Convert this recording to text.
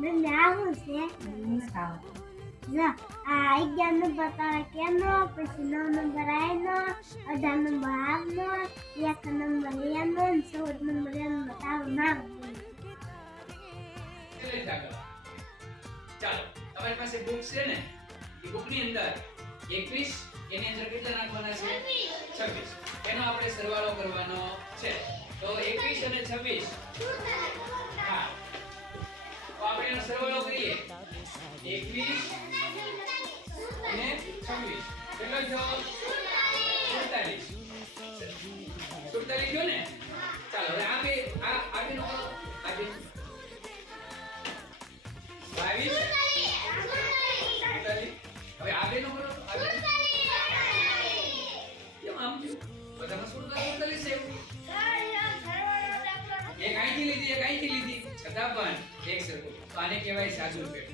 મને આવું છે જો આ 11 નંબર તારા કેનો, પછી 9 નંબર આયનો, 18 નંબર આવનો, 1 નંબર એનો, 14 નંબર એનો તારું નામ. ચાલો તમારી પાસે બુક છે ને, એ બુક ની અંદર 21 એની અંદર કેટલા નાખવાના છે? 26. એનો આપણે સરવાળો કરવાનો છે. તો 21 અને 26 હા, તો આપણે એનો સરવાળો કરીએ. 21 અને 26 કેટલો થયો? 47. 47 થયો ને? ચાલો હવે આ બે નો કરો. આ બે 22 હવે આ બે નો કરો. કેમ આમ થયું? બધામાં 47 છે એવું. એક અહીંથી લીધી, એક અહીંથી લીધી, છતાં પણ એક સરખું. તો આને કહેવાય સાદું પેટ.